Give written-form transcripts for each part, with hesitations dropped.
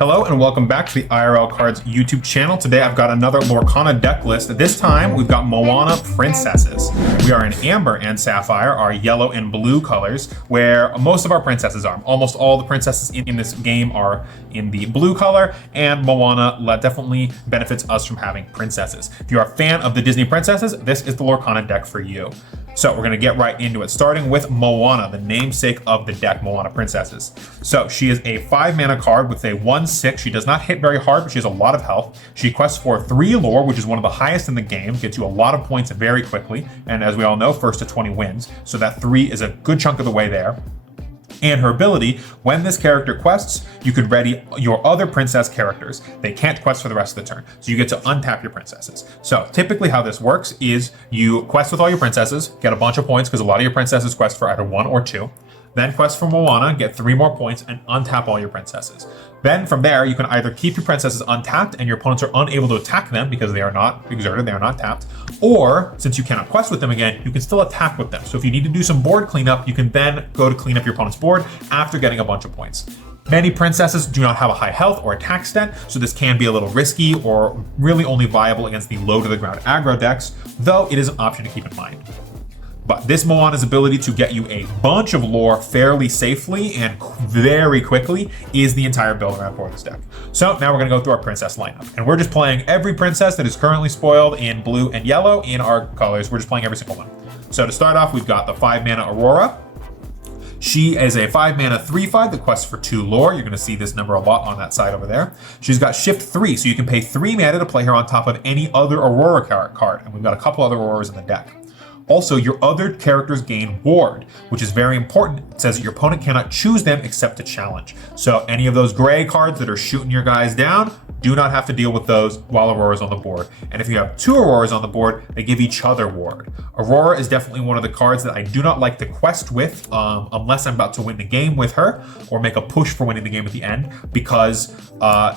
Hello and welcome back to the IRL Cards YouTube channel. Today I've got another Lorcana deck list. This time we've got Moana princesses. We are in amber and sapphire, our yellow and blue colors, where most of our princesses are. Almost all the princesses in this game are in the blue color, and Moana definitely benefits us from having princesses. If you're a fan of the Disney princesses, this is the Lorcana deck for you. So we're gonna get right into it, starting with Moana, the namesake of the deck, Moana Princesses. So she is a 5-mana card with a 1/6. She does not hit very hard, but she has a lot of health. She quests for 3 lore, which is one of the highest in the game, gets you a lot of points very quickly. And as we all know, first to 20 wins. So that 3 is a good chunk of the way there. And her ability, when this character quests, you could ready your other princess characters. They can't quest for the rest of the turn, so you get to untap your princesses. So typically how this works is you quest with all your princesses, get a bunch of points because a lot of your princesses quest for either 1 or 2. Then quest for Moana, get 3 more points, and untap all your princesses. Then from there, you can either keep your princesses untapped and your opponents are unable to attack them because they are not exerted, they are not tapped, or since you cannot quest with them again, you can still attack with them. So if you need to do some board cleanup, you can then go to clean up your opponent's board after getting a bunch of points. Many princesses do not have a high health or attack stat, so this can be a little risky or really only viable against the low to the ground aggro decks, though it is an option to keep in mind. But this Moana's ability to get you a bunch of lore fairly safely and very quickly is the entire build around for this deck. So now we're gonna go through our princess lineup. And we're just playing every princess that is currently spoiled in blue and yellow in our colors. We're just playing every single one. So to start off, we've got the 5-mana Aurora. She is a 5-mana 3/5 that quests for 2 lore. You're gonna see this number a lot on that side over there. She's got Shift 3, so you can pay 3 mana to play her on top of any other Aurora card. And we've got a couple other Auroras in the deck. Also, your other characters gain ward, which is very important. It says that your opponent cannot choose them except to challenge. So any of those gray cards that are shooting your guys down, do not have to deal with those while Aurora's on the board. And if you have 2 Auroras on the board, they give each other ward. Aurora is definitely one of the cards that I do not like to quest with unless I'm about to win the game with her or make a push for winning the game at the end, because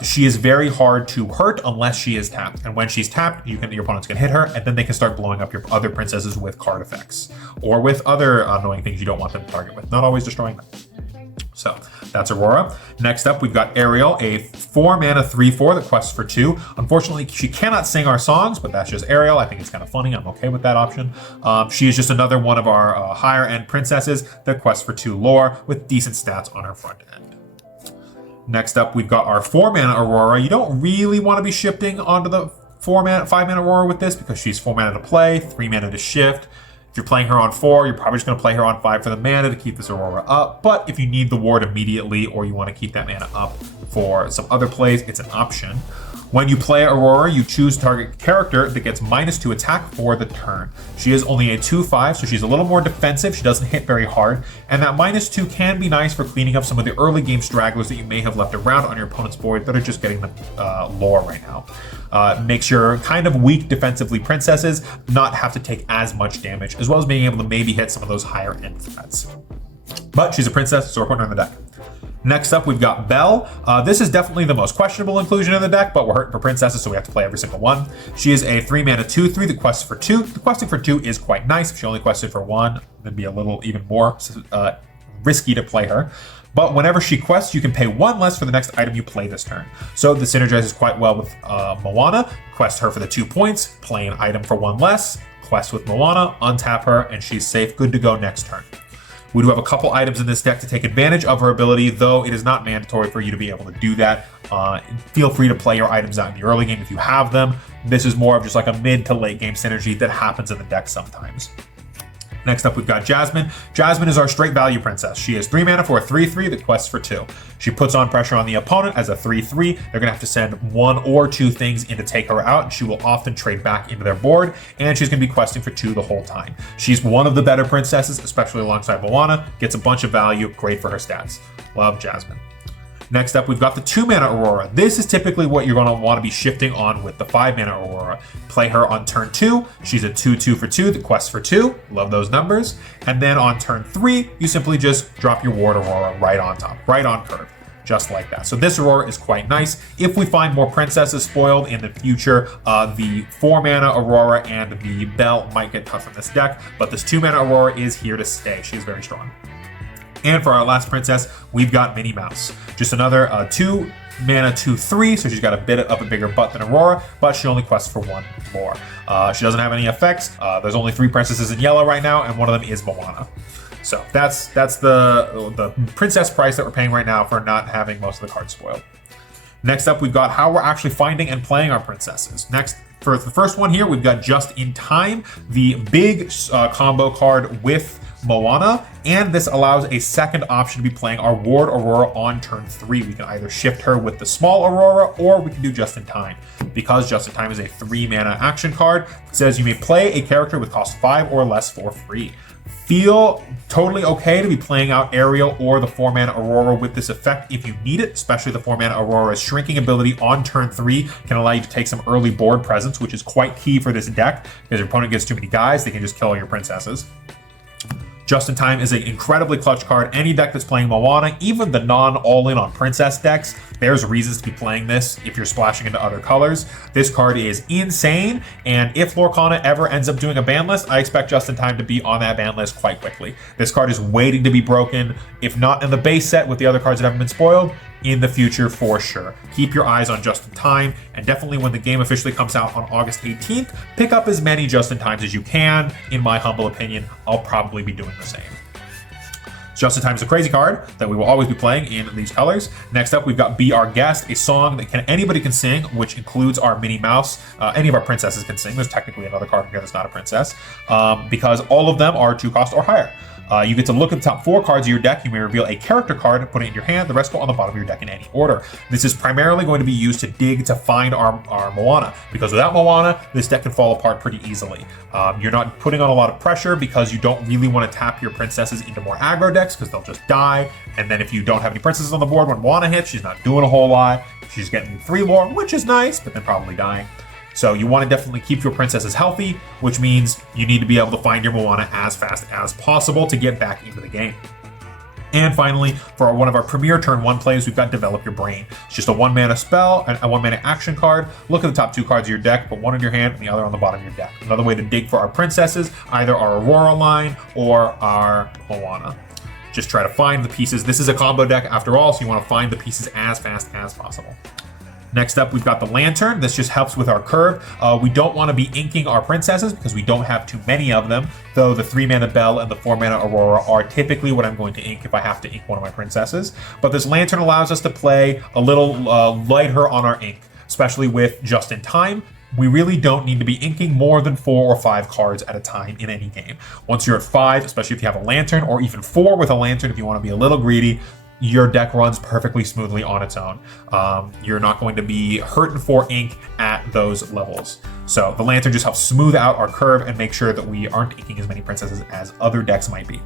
she is very hard to hurt unless she is tapped. And when she's tapped, your opponents can hit her, and then they can start blowing up your other princesses with card effects or with other annoying things you don't want them to target with, not always destroying them. So that's Aurora. Next up, we've got Ariel, a 4-mana 3/4 that quests for 2. Unfortunately, she cannot sing our songs, but that's just Ariel. I think it's kind of funny. I'm okay with that option. She is just another one of our higher end princesses that quests for 2 lore with decent stats on her front end. Next up, we've got our 4-mana Aurora. You don't really want to be shifting onto the 5-mana Aurora with this because she's 4 mana to play, 3 mana to shift. If you're playing her on 4, you're probably just going to play her on 5 for the mana to keep this Aurora up. But if you need the ward immediately or you want to keep that mana up for some other plays, it's an option. When you play Aurora, you choose target character that gets -2 attack for the turn. She is only a 2/5, so she's a little more defensive. She doesn't hit very hard. And that -2 can be nice for cleaning up some of the early game stragglers that you may have left around on your opponent's board that are just getting the lore right now. Makes your kind of weak defensively princesses not have to take as much damage, as well as being able to maybe hit some of those higher end threats. But she's a princess, so we're putting her in the deck. Next up, we've got Belle. This is definitely the most questionable inclusion in the deck, but we're hurting for princesses, so we have to play every single one. She is a 3-mana 2/3 that quests for 2. The questing for 2 is quite nice. If she only quested for 1, it'd be a little even more risky to play her. But whenever she quests, you can pay 1 less for the next item you play this turn. So this synergizes quite well with Moana. Quest her for the 2 points, play an item for 1 less, quest with Moana, untap her, and she's safe, good to go next turn. We do have a couple items in this deck to take advantage of her ability, though it is not mandatory for you to be able to do that. Feel free to play your items out in the early game if you have them. This is more of just like a mid to late game synergy that happens in the deck sometimes. Next up, we've got Jasmine. Jasmine is our straight value princess. She is 3 mana for a 3/3 that quests for 2. She puts on pressure on the opponent as a 3/3. They're going to have to send 1 or 2 things in to take her out, and she will often trade back into their board, and she's going to be questing for 2 the whole time. She's one of the better princesses, especially alongside Moana. Gets a bunch of value, great for her stats. Love Jasmine. Next up, we've got the 2-mana Aurora. This is typically what you're going to want to be shifting on with the 5-mana Aurora. Play her on turn 2. She's a 2/2 for 2 that quests for 2. Love those numbers. And then on turn 3, you simply just drop your ward Aurora right on top, right on curve. Just like that. So this Aurora is quite nice. If we find more princesses spoiled in the future, the 4-mana Aurora and the Belle might get tough in this deck, but this 2-mana Aurora is here to stay. She is very strong. And for our last princess, we've got Minnie Mouse. Just another 2 mana 2/3, so she's got a bit of a bigger butt than Aurora, but she only quests for 1 more. She doesn't have any effects. There's only 3 princesses in yellow right now, and one of them is Moana. So that's the princess price that we're paying right now for not having most of the cards spoiled. Next up, we've got how we're actually finding and playing our princesses. Next, for the first one here, we've got Just in Time, the big combo card with Moana, and this allows a second option to be playing our Ward Aurora on turn 3. We can either shift her with the small Aurora, or we can do Just in Time. Because Just in Time is a 3 mana action card, it says you may play a character with cost 5 or less for free. Feel totally okay to be playing out Ariel or the 4 mana Aurora with this effect if you need it, especially the 4 mana Aurora's shrinking ability on turn 3 can allow you to take some early board presence, which is quite key for this deck, because your opponent gets too many guys, they can just kill all your princesses. Just in Time is an incredibly clutch card. Any deck that's playing Moana, even the non-all-in on princess decks, there's reasons to be playing this if you're splashing into other colors. This card is insane, and if Lorcana ever ends up doing a ban list, I expect Just in Time to be on that ban list quite quickly. This card is waiting to be broken, if not in the base set with the other cards that haven't been spoiled, in the future for sure. Keep your eyes on Just in Time, and definitely when the game officially comes out on August 18th, pick up as many Just in Times as you can. In my humble opinion, I'll probably be doing the same. Just in Time is a crazy card that we will always be playing in these colors. Next up, we've got Be Our Guest, a song that anybody can sing, which includes our Minnie Mouse. Any of our princesses can sing. There's technically another card here that's not a princess, because all of them are 2 cost or higher. You get to look at the top 4 cards of your deck. You may reveal a character card, put it in your hand. The rest go on the bottom of your deck in any order. This is primarily going to be used to dig to find our Moana, because without Moana, this deck can fall apart pretty easily. You're not putting on a lot of pressure because you don't really want to tap your princesses into more aggro decks because they'll just die. And then if you don't have any princesses on the board when Moana hits, she's not doing a whole lot. She's getting 3 more, which is nice, but then probably dying. So you want to definitely keep your princesses healthy, which means you need to be able to find your Moana as fast as possible to get back into the game. And finally, for one of our premier turn 1 plays, we've got Develop Your Brain. It's just a 1 mana spell, a 1 mana action card. Look at the top 2 cards of your deck, put one in your hand and the other on the bottom of your deck. Another way to dig for our princesses, either our Aurora line or our Moana. Just try to find the pieces. This is a combo deck after all, so you want to find the pieces as fast as possible. Next up, we've got the Lantern. This just helps with our curve. We don't want to be inking our princesses because we don't have too many of them, though the 3 mana Belle and the 4 mana Aurora are typically what I'm going to ink if I have to ink one of my princesses. But this Lantern allows us to play a little lighter on our ink, especially with Just in Time. We really don't need to be inking more than 4 or 5 cards at a time in any game. Once you're at 5, especially if you have a Lantern, or even 4 with a Lantern if you want to be a little greedy, your deck runs perfectly smoothly on its own. You're not going to be hurting for ink at those levels. So the Lantern just helps smooth out our curve and make sure that we aren't inking as many princesses as other decks might be.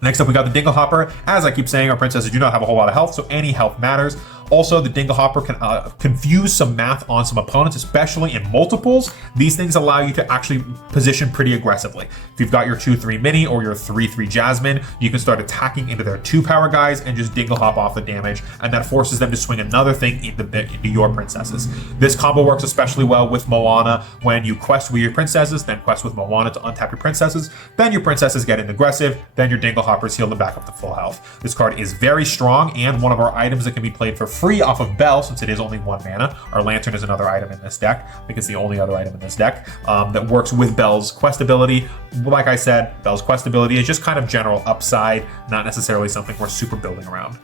Next up, we got the Dinglehopper. As I keep saying, our princesses do not have a whole lot of health, so any health matters. Also, the Dinglehopper can confuse some math on some opponents, especially in multiples. These things allow you to actually position pretty aggressively. If you've got your 2/3 Mini or your 3/3 Jasmine, you can start attacking into their 2 power guys and just Dinglehop off the damage, and that forces them to swing another thing into your princesses. This combo works especially well with Moana when you quest with your princesses, then quest with Moana to untap your princesses, then your princesses get in aggressive, then your Dinglehoppers heal them back up to full health. This card is very strong and one of our items that can be played for free off of Belle, since it is only 1 mana. Our Lantern is another item in this deck. I think it's the only other item in this deck that works with Belle's quest ability. Like I said, Belle's quest ability is just kind of general upside, not necessarily something we're super building around.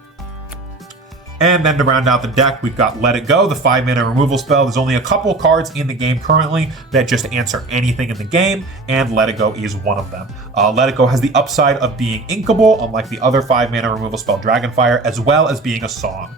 And then to round out the deck, we've got Let It Go, the 5 mana removal spell. There's only a couple cards in the game currently that just answer anything in the game, and Let It Go is one of them. Let It Go has the upside of being inkable, unlike the other 5 mana removal spell Dragonfire, as well as being a song.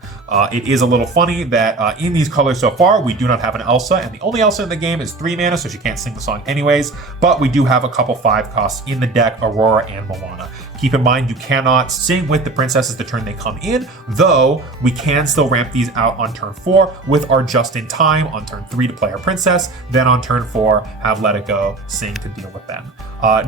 It is a little funny that in these colors so far, we do not have an Elsa, and the only Elsa in the game is 3 mana, so she can't sing the song anyways, but we do have a couple 5 costs in the deck, Aurora and Moana. Keep in mind, you cannot sing with the princesses the turn they come in, though we can still ramp these out on turn 4 with our Just in Time on turn 3 to play our princess, then on turn 4 have Let It Go sing to deal with them.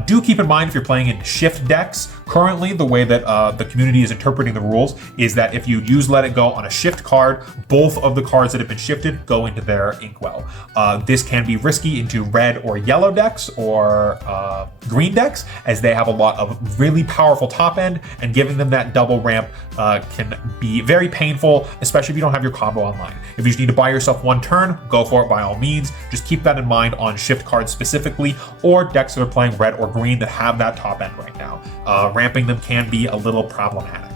Do keep in mind if you're playing in shift decks, currently the way that the community is interpreting the rules is that if you use Let It Go on a shift card, both of the cards that have been shifted go into their inkwell. This can be risky into red or yellow decks or green decks, as they have a lot of really powerful powerful top end, and giving them that double ramp can be very painful, especially if you don't have your combo online. If you just need to buy yourself one turn, go for it by all means. Just keep that in mind on shift cards specifically, or decks that are playing red or green that have that top end right now. Ramping them can be a little problematic.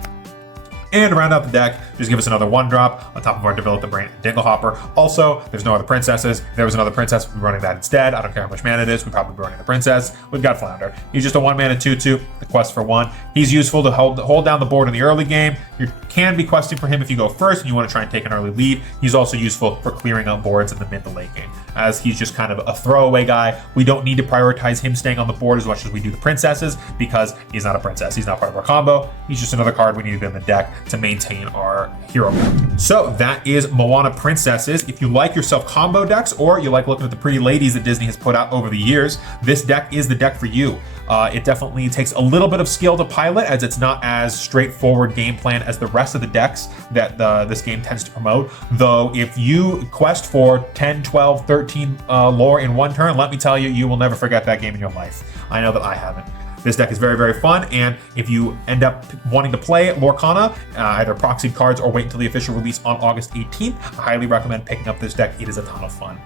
And to round out the deck, just give us another 1-drop on top of our Develop the Brain Dinglehopper. Also, there's no other princesses. If there was another princess, we'd be running that instead. I don't care how much mana it is, we'd probably be running the princess. We've got Flounder. He's just a 1-mana 2/2, the quest for 1. He's useful to hold down the board in the early game. You can be questing for him if you go first and you want to try and take an early lead. He's also useful for clearing out boards in the mid to late game, as he's just kind of a throwaway guy. We don't need to prioritize him staying on the board as much as we do the princesses, because he's not a princess. He's not part of our combo. He's just another card we need to get in the deck to maintain our hero build. So that is Moana Princesses. If you like yourself combo decks, or you like looking at the pretty ladies that Disney has put out over the years, this deck is the deck for you. It definitely takes a little bit of skill to pilot, as it's not as straightforward game plan as the rest of the decks that this game tends to promote. Though if you quest for 10, 12, 13 lore in one turn, let me tell you, you will never forget that game in your life. I know that I haven't. This deck is very, very fun, and if you end up wanting to play Lorcana, either proxied cards or wait until the official release on August 18th, I highly recommend picking up this deck. It is a ton of fun.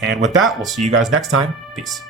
And with that, we'll see you guys next time. Peace.